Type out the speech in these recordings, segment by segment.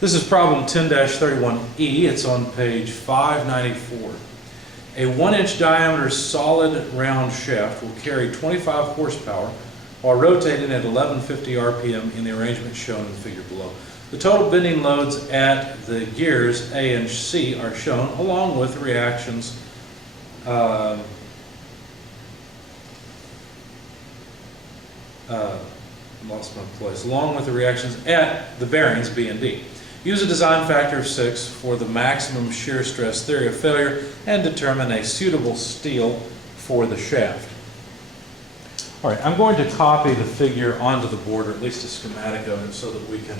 This is problem 10-31E. It's on page 594. A 1-inch diameter solid round shaft will carry 25 horsepower while rotating at 1150 RPM in the arrangement shown in the figure below. The total bending loads at the gears A and C are shown along with the reactions lost my place, along with the reactions at the bearings B and D. Use a design factor of 6 for the maximum shear stress theory of failure and determine a suitable steel for the shaft. All right, I'm going to copy the figure onto the board, or at least a schematic of it, so that we can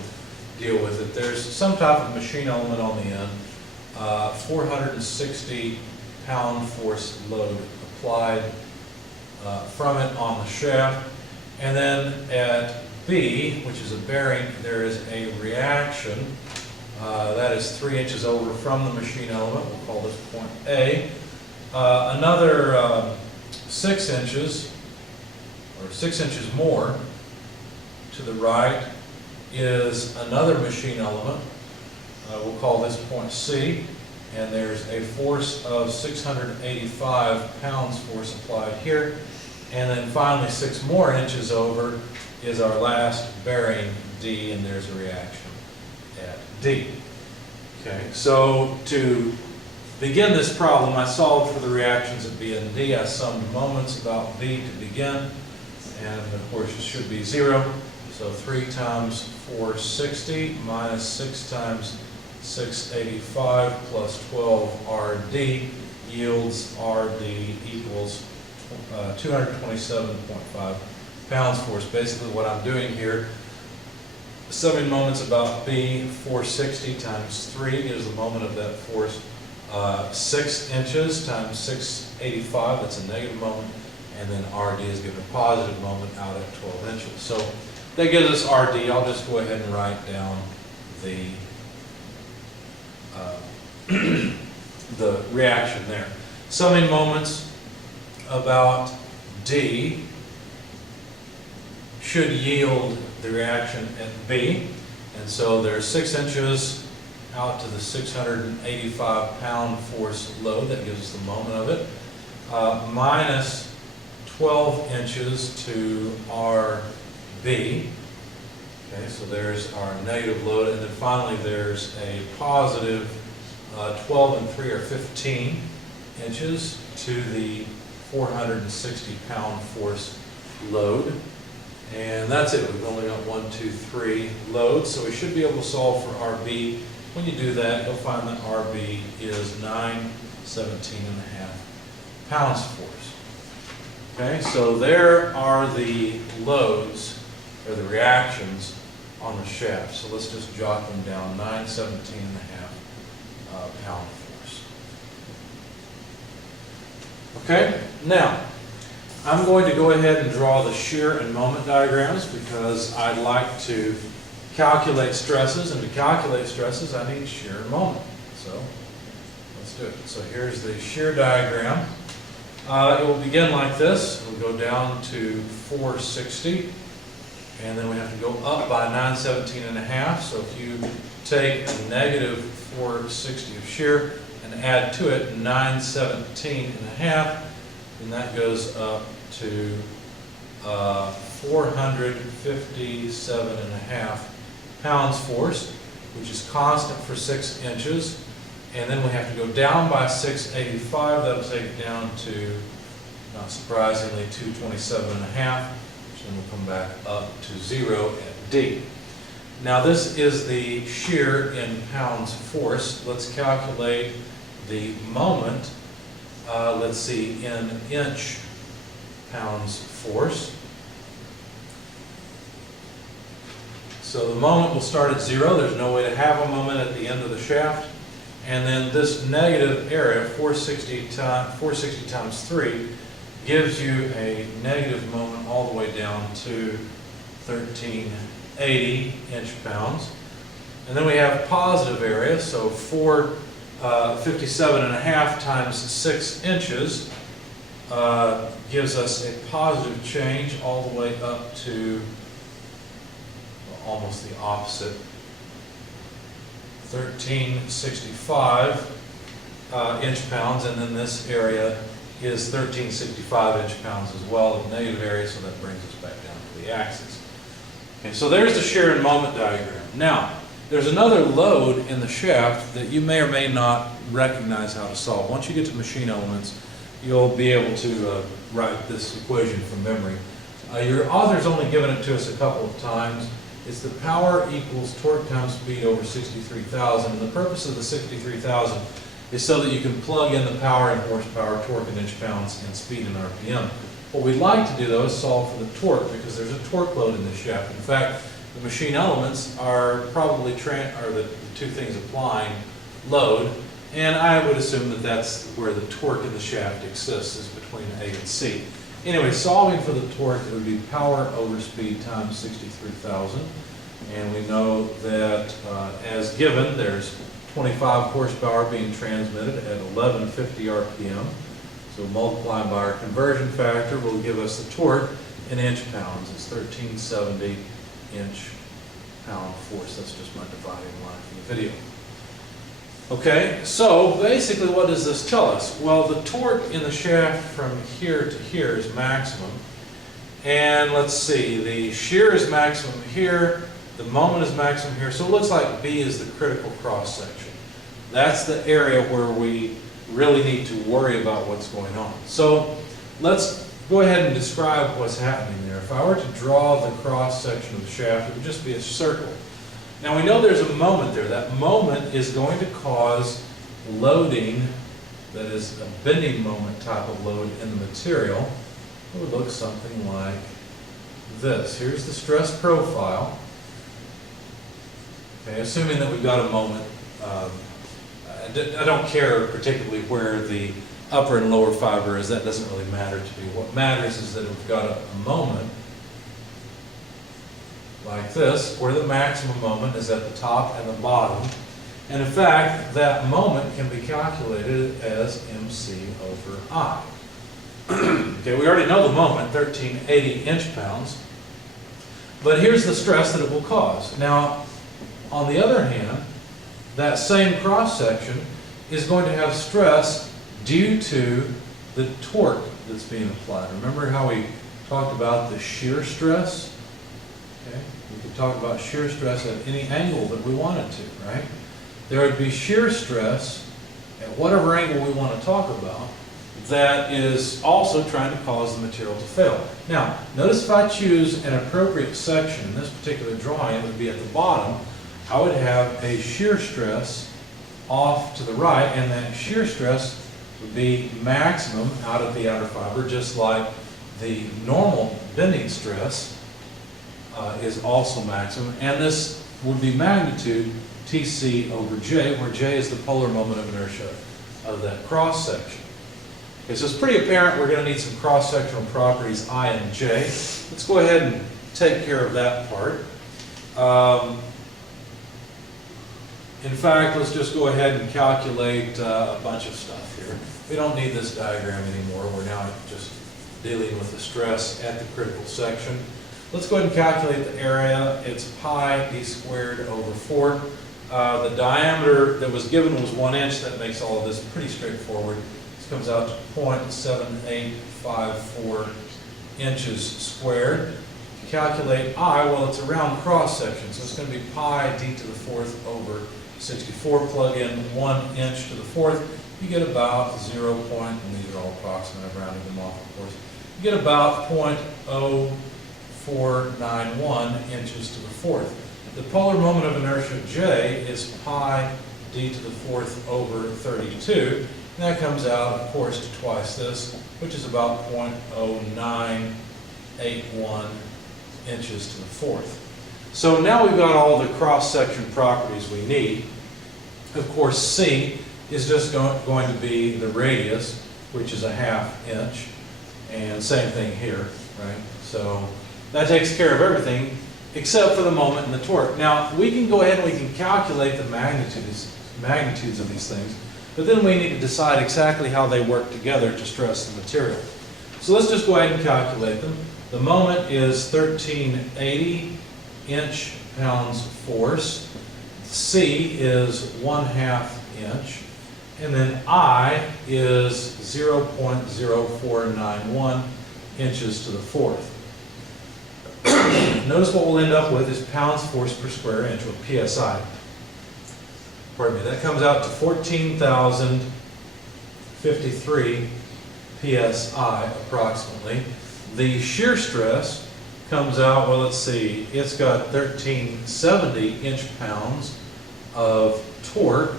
deal with it. There's some type of machine element on the end, 460 pound force load applied from it on the shaft. And then at B, which is a bearing, there is a reaction that is 3 inches over from the machine element. We'll call this point A. Another 6 inches, or 6 inches more to the right, is another machine element. We'll call this point C. And there's a force of 685 pounds force applied here. And then finally 6 more inches over is our last bearing D, and there's a reaction at D. Okay, so to begin this problem, I solved for the reactions at B and D. I summed moments about B to begin, and of course it should be 0. So 3 times 460 minus 6 times 685 plus 12 RD yields RD equals 227.5 pounds force. Basically what I'm doing here, summing moments about B, 460 times 3 is the moment of that force. 6 inches times 685, that's a negative moment, and then RD is given a positive moment out at 12 inches. So that gives us RD. I'll just go ahead and write down the reaction there. Summing moments about D should yield the reaction at B, and so there's 6 inches out to the 685 pound force load, that gives us the moment of it, minus 12 inches to RB. Okay, so there's our negative load, and then finally there's a positive 12 and 3 are 15 inches to the 460 pound force load. And that's it. We've only got 1, 2, 3 loads, so we should be able to solve for RB. When you do that, you'll find that RB is 917.5 pounds force. Okay, so there are the loads, or the reactions on the shaft. So let's just jot them down, 917.5 pound force. Okay, now I'm going to go ahead and draw the shear and moment diagrams because I'd like to calculate stresses, and to calculate stresses I need shear and moment. So let's do it. So here's the shear diagram. It will begin like this. We'll go down to 460, and then we have to go up by 917.5. So if you take a negative 460 of shear and add to it 917.5, and that goes up to 457.5 pounds force, which is constant for 6 inches. And then we have to go down by 685. That'll take it down to, not surprisingly, 227.5, which then will come back up to 0 at D. Now this is the shear in pounds force. Let's calculate the moment. Let's see, in inch pounds force. So the moment will start at 0. There's no way to have a moment at the end of the shaft. And then this negative area, 460 times 3, gives you a negative moment all the way down to 1380 inch-pounds. And then we have positive area, so 457.5 times 6 inches gives us a positive change all the way up to almost the opposite 1365 inch-pounds, and then this area is 1365 inch-pounds as well, the negative area, so that brings us back down to the axis. Okay, so there's the shear and moment diagram. Now, there's another load in the shaft that you may or may not recognize how to solve. Once you get to machine elements, you'll be able to write this equation from memory. Your author's only given it to us a couple of times. It's the power equals torque times speed over 63,000. And the purpose of the 63,000 is so that you can plug in the power in horsepower, torque in inch-pounds, and speed in RPM. What we'd like to do, though, is solve for the torque, because there's a torque load in this shaft. In fact, the machine elements are probably the two things applying load, and I would assume that that's where the torque in the shaft exists, is between A and C. Anyway, solving for the torque, it would be power over speed times 63,000. And we know that, as given, there's 25 horsepower being transmitted at 1150 RPM. So multiplying by our conversion factor will give us the torque in inch-pounds. It's 1370 inch-pound force. That's just my dividing line from the video. Okay, so basically what does this tell us? Well, the torque in the shaft from here to here is maximum. And let's see, the shear is maximum here, the moment is maximum here, so it looks like B is the critical cross-section. That's the area where we really need to worry about what's going on. So let's go ahead and describe what's happening there. If I were to draw the cross-section of the shaft, it would just be a circle. Now we know there's a moment there. That moment is going to cause loading, that is a bending moment type of load in the material. It would look something like this. Here's the stress profile. Okay, assuming that we've got a moment, I don't care particularly where the upper and lower fiber is. That doesn't really matter to me. What matters is that we've got a moment like this, where the maximum moment is at the top and the bottom. And in fact, that moment can be calculated as MC over I. Okay, we already know the moment, 1380 inch-pounds. But here's the stress that it will cause. Now, on the other hand, that same cross-section is going to have stress due to the torque that's being applied. Remember how we talked about the shear stress? Okay, we could talk about shear stress at any angle that we wanted to, right? There would be shear stress at whatever angle we want to talk about that is also trying to cause the material to fail. Now, notice if I choose an appropriate section in this particular drawing, it would be at the bottom. I would have a shear stress off to the right, and that shear stress would be maximum out of the outer fiber, just like the normal bending stress is also maximum, and this would be magnitude Tc over J, where J is the polar moment of inertia of that cross-section. Okay, so it's pretty apparent we're going to need some cross-sectional properties I and J. Let's go ahead and take care of that part. In fact, let's just go ahead and calculate a bunch of stuff here. We don't need this diagram anymore. We're now just dealing with the stress at the critical section. Let's go ahead and calculate the area. It's pi d squared over 4. The diameter that was given was 1 inch. That makes all of this pretty straightforward. This comes out to 0.7854 inches squared. To calculate I, well, it's a round cross section, so it's going to be pi d to the 4th over 64. Plug in 1 inch to the 4th. You get about 0. And these are all approximate. I've rounded them off, of course. You get about 0.0491 inches to the 4th. The polar moment of inertia J is pi d to the 4th over 32. And that comes out, of course, to twice this, which is about 0.0981 inches to the 4th. So now we've got all the cross-section properties we need. Of course, C is just going to be the radius, which is a 1/2 inch. And same thing here, right? So that takes care of everything except for the moment and the torque. Now, we can go ahead and we can calculate the magnitudes of these things, but then we need to decide exactly how they work together to stress the material. So let's just go ahead and calculate them. The moment is 1380 inch-pounds force. C is 1/2 inch, and then I is 0.0491 inches to the fourth. Notice what we'll end up with is pounds force per square inch, or PSI. Pardon me, that comes out to 14,053 PSI approximately. The shear stress comes out, well, let's see, it's got 1370 inch-pounds of torque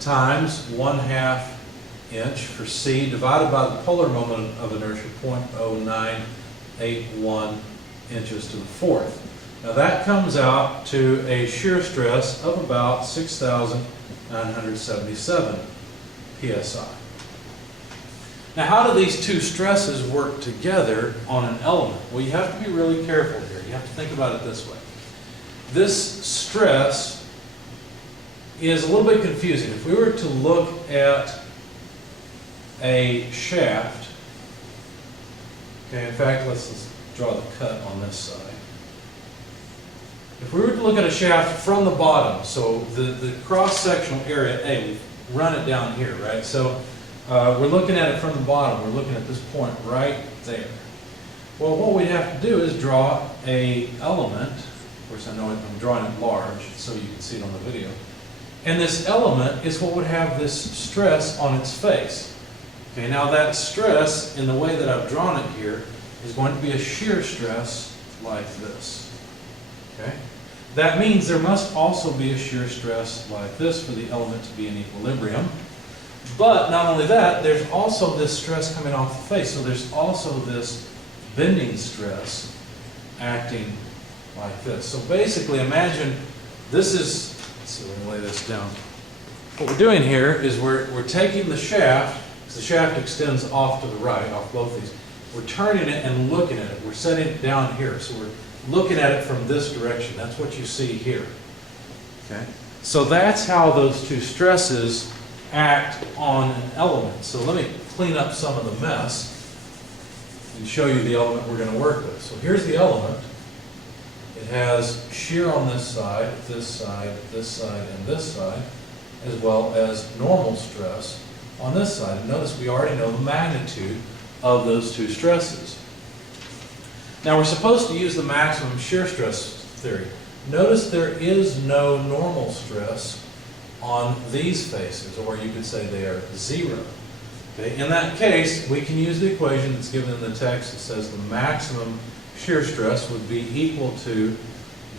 times 1/2 inch for C divided by the polar moment of inertia, 0.0981 inches to the fourth. Now that comes out to a shear stress of about 6,977 PSI. Now how do these two stresses work together on an element? Well, you have to be really careful here. You have to think about it this way. This stress is a little bit confusing. If we were to look at a shaft, okay, in fact, let's draw the cut on this side. If we were to look at a shaft from the bottom, so the cross-sectional area A, we've run it down here, right? So we're looking at it from the bottom. We're looking at this point right there. Well, what we'd have to do is draw a element. Of course, I know I'm drawing it large so you can see it on the video. And this element is what would have this stress on its face. Okay, now that stress, in the way that I've drawn it here, is going to be a shear stress like this. Okay? That means there must also be a shear stress like this for the element to be in equilibrium. But not only that, there's also this stress coming off the face. So there's also this bending stress acting like this. So basically, imagine this is, let's see, we're going to lay this down. What we're doing here is we're taking the shaft, because the shaft extends off to the right, off both these. We're turning it and looking at it. We're setting it down here. So we're looking at it from this direction. That's what you see here. Okay? So that's how those two stresses act on an element. So let me clean up some of the mess and show you the element we're going to work with. So here's the element. It has shear on this side, this side, this side, and this side, as well as normal stress on this side. And notice we already know the magnitude of those two stresses. Now we're supposed to use the maximum shear stress theory. Notice there is no normal stress on these faces, or you could say they are zero. Okay? In that case, we can use the equation that's given in the text that says the maximum shear stress would be equal to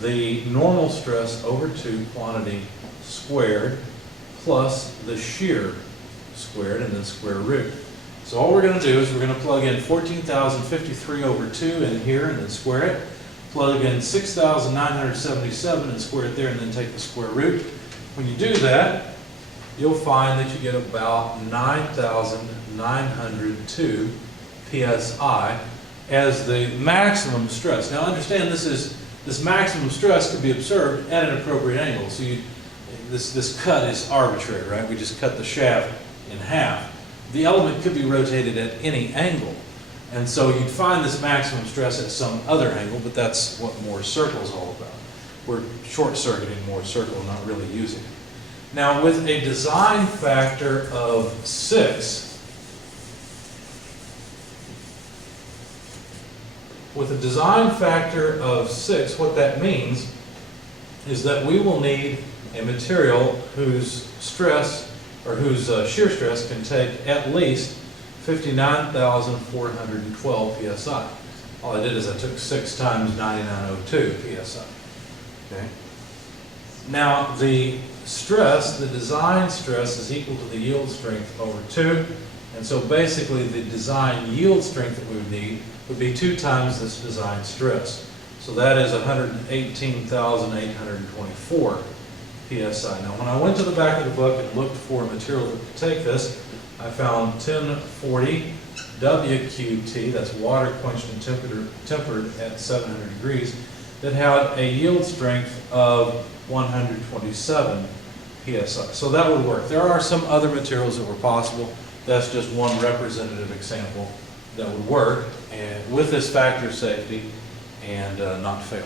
the normal stress over 2 quantity squared plus the shear squared and then square root. So all we're going to do is we're going to plug in 14,053 over 2 in here and then square it. Plug in 6,977 and square it there and then take the square root. When you do that, you'll find that you get about 9,902 PSI as the maximum stress. Now understand this maximum stress could be observed at an appropriate angle. So this cut is arbitrary, right? We just cut the shaft in half. The element could be rotated at any angle. And so you'd find this maximum stress at some other angle, but that's what Moore's circle is all about. We're short-circuiting Moore's circle and not really using it. Now with a design factor of 6, what that means is that we will need a material whose stress, or whose shear stress can take at least 59,412 PSI. All I did is I took 6 times 9902 PSI. Okay. Now the stress, the design stress, is equal to the yield strength over 2. And so basically the design yield strength that we would need would be 2 times this design stress. So that is 118,824 PSI. Now when I went to the back of the book and looked for a material that could take this, I found 1040 WQT, that's water quenched and tempered at 700 degrees, that had a yield strength of 127 PSI. So that would work. There are some other materials that were possible. That's just one representative example that would work and with this factor of safety and not fail.